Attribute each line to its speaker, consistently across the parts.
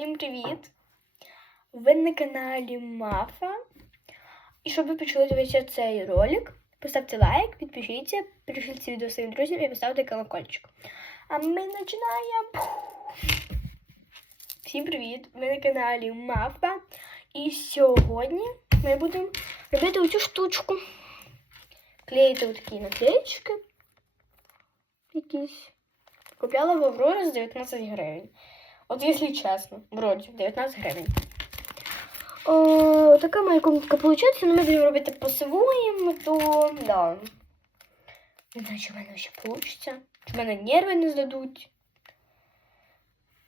Speaker 1: Всім привіт! Ви на каналі Мафа. І щоб ви почали дивитися цей ролик, поставте лайк, підпишіться, перешліть це відео своїм друзям і поставте колокольчик. А ми починаємо. Всім привіт! Ви на каналі Мафа. І сьогодні ми будемо робити оцю штучку. Клеїти отакі наклеїчки. Якісь. Купляла в Аврорі за 19 гривень. От якщо чесно, вроді, 19 гривень. О, така моя комнатка виходить, але ми будемо робити по-своєму, то да. Не знаю, чи в мене ще вийде. Чи в мене нерви не здадуть.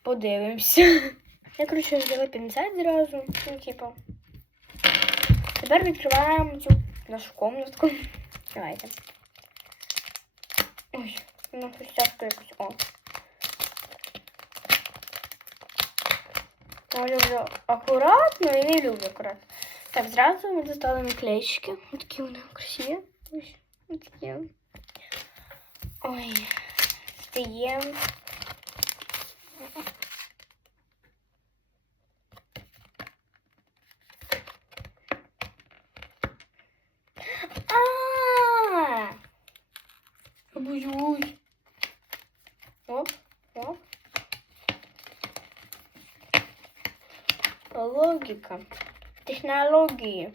Speaker 1: Подивимося. Я, коротше, взяла пінцет зразу. Ну, типу. Тепер відкриваємо цю нашу комнатку. Давайте. Ой, ну тяжко якось. Може вже акуратно і не люблю акуратно. Так, зразу ми достали наклеїчки. Ось такі вони красиві. Ось такі. Ой, стаємо. А! Ой-ой. Оп, оп. Логіка. Технології.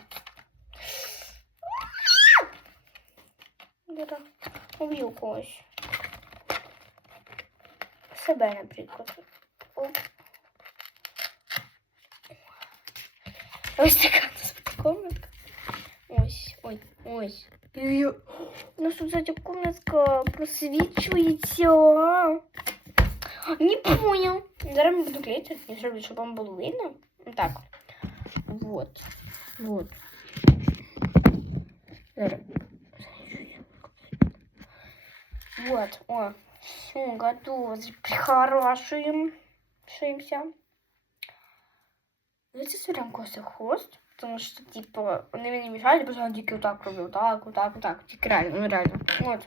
Speaker 1: Зараз уб'ю когось. Себе, наприклад. Оп. Ось така комнатка. Ось, ой, ось. У нас тут, кстати, комнатка просвічується. Не понял. Зараз ми буду клеїти. Я зроблю, щоб вам було видно. Так. Вот. Вот. Зараз. Вот. О. Все, готово. Прихорашиваем. Шимся. Давайте соберем косый хвост. Потому что, типа, они мне не мешали, потому что он тільки вот так робив. Вот так, вот так, вот так. Тільки реально, ну реально. Вот.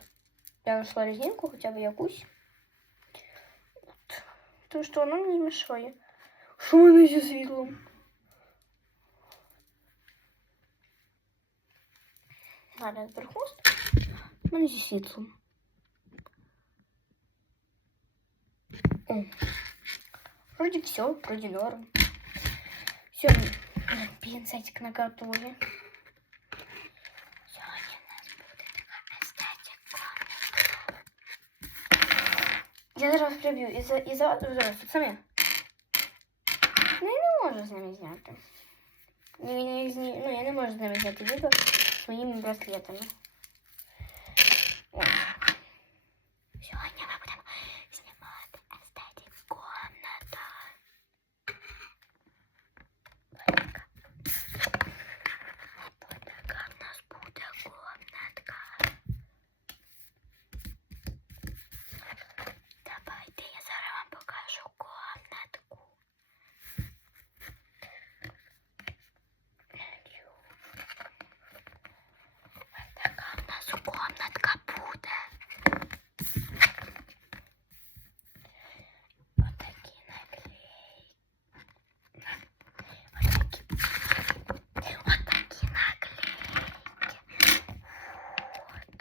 Speaker 1: Я нашла резинку, хотя бы якусь. Вот. Потому что оно мне не мешает. Що воно зі світлом? Ладно, тепер хвост. У мене зі світлом. О. Вроде все, вроде норм. Все, пінцетик на готові. Сьогодні у нас буде така естетика. Я зараз приб'ю і за, і за, зараз, тут самі. Ну, я не можу з ними зняти. Ні, ні, ні, ну, я не можу з ними зняти відео Своїми браслетами. О. Сьогодні ми будемо знімати естетик комната. Така. Така в нас буде комнатка. Давайте я зараз вам покажу комнатку. Ось така в нас комнатка буде. Отакі наклейки. Отакі. Отакі наклейки. Вот.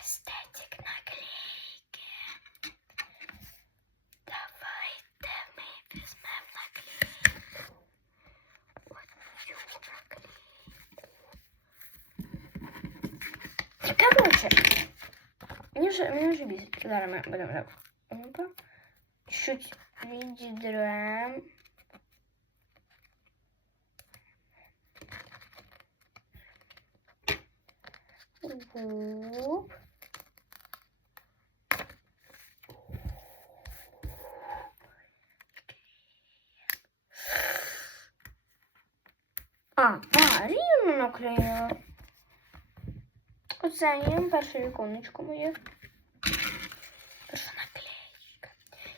Speaker 1: Естетик наклейки. Давайте ми візьмемо наклейку. От цю наклейку. Короче, мені вже, мені вже бісить. Зараз ми будемо так. Опа. Чуть відідрем. Гуп. А, а, рівно наклеїла. Оце є перше віконечко моє. Перша наклеїчка.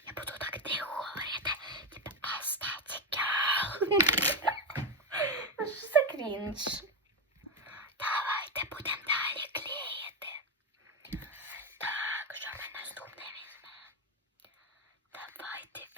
Speaker 1: Я буду так тихо говорити, типу естетика. Що за крінж? Давайте будемо далі клеїти. Так, що ми наступне візьмемо? Давайте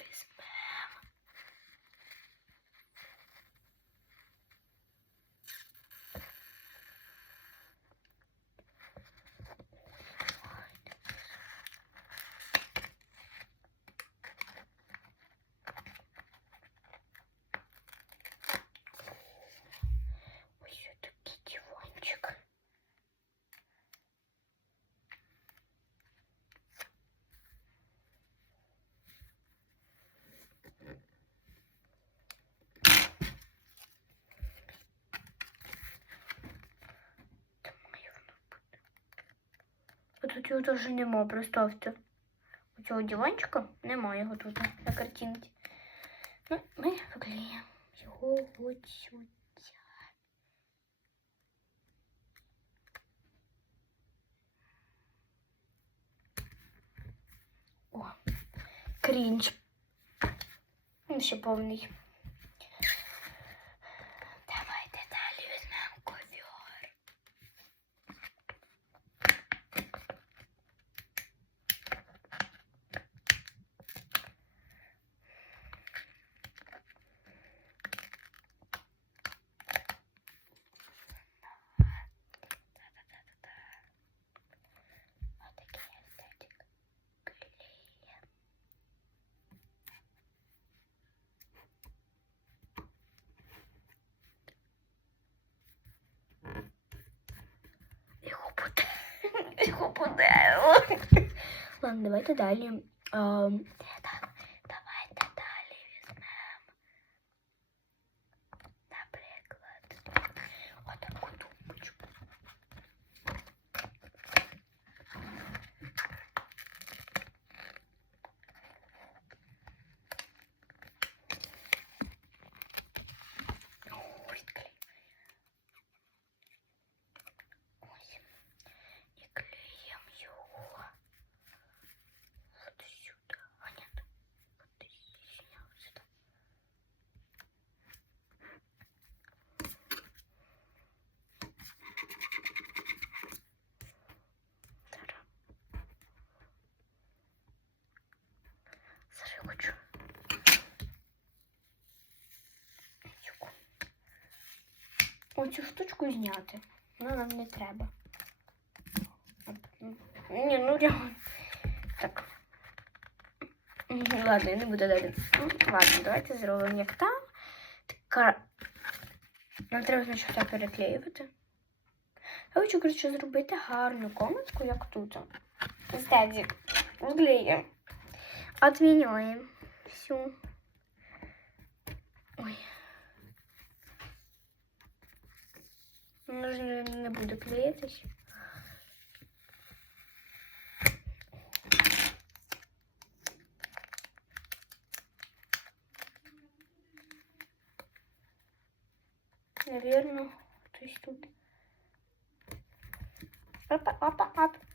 Speaker 1: його теж нема, представте. У цього диванчика нема його тут на картинці. Ну, ми поклеїмо його от сюди. О, крінж. Він ще повний. Ладно, давайте далі. Ем, так, давайте далі візьмемо. Наприклад, отаку тумбочку. О, відклею. Ось. І клеїмо його. Вот сюда. А нет. Вот сюда. Вот сюда. Зараз. Зараз я хочу. Цю. Оцю штучку зняти. Ну, нам не треба. Ні, ну реально. Так. Ладно, я не буду далі. Ну, Ладно, давайте зробимо як там. Така... Нам треба значить так переклеювати. Я хочу, коротше, зробити гарну комнатку, як тут. Кстати, вклеїмо. Отміняємо. Всю. Ж не, буде клеїтись. Наверное, то есть тут. Опа, опа, оп.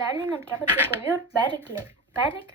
Speaker 1: Далі нам треба цей ковір переклеїти. Перек,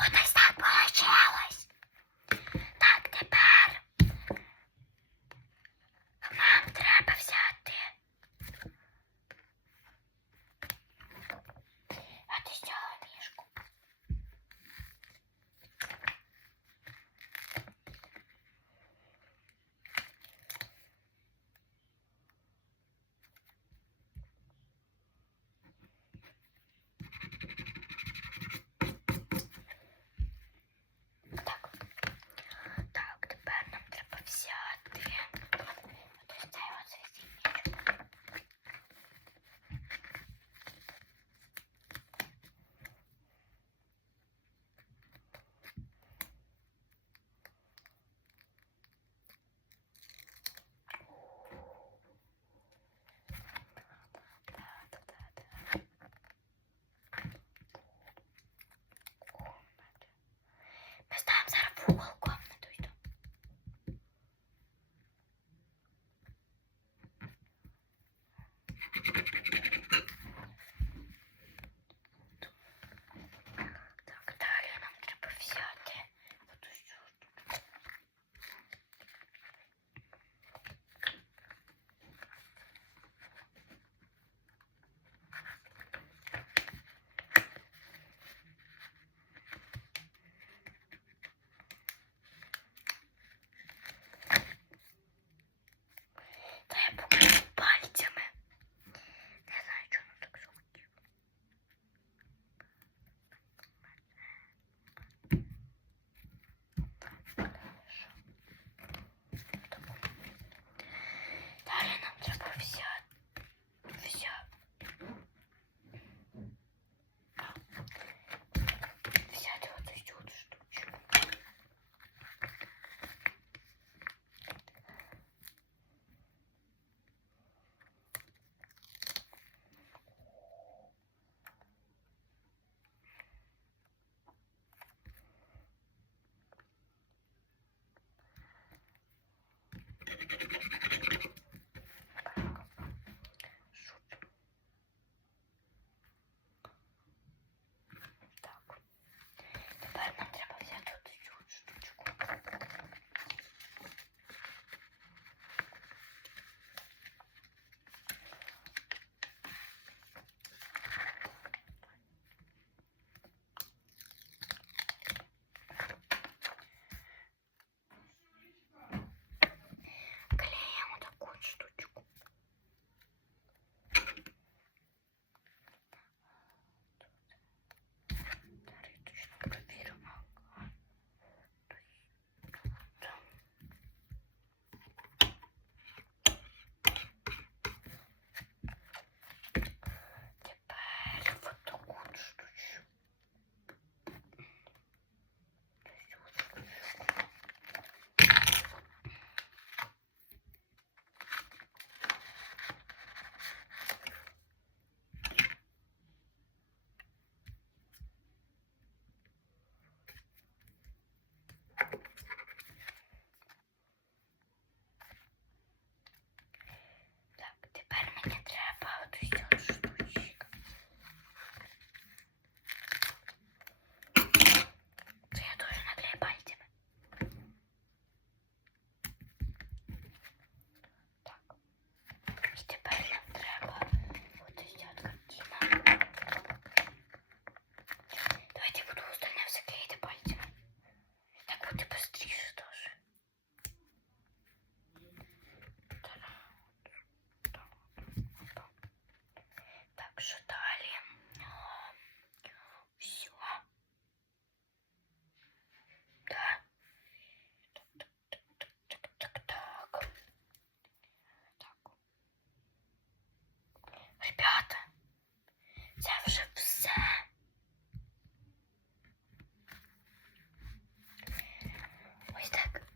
Speaker 1: What the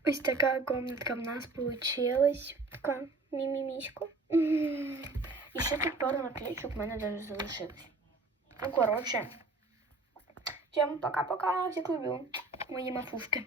Speaker 1: Ось така комнатка в нас получилась. Така міміміська. І ще тут пару наклеечек у мене даже залишилось. Ну, коротше. Всем пока-пока. Всіх люблю. Мої мафушки.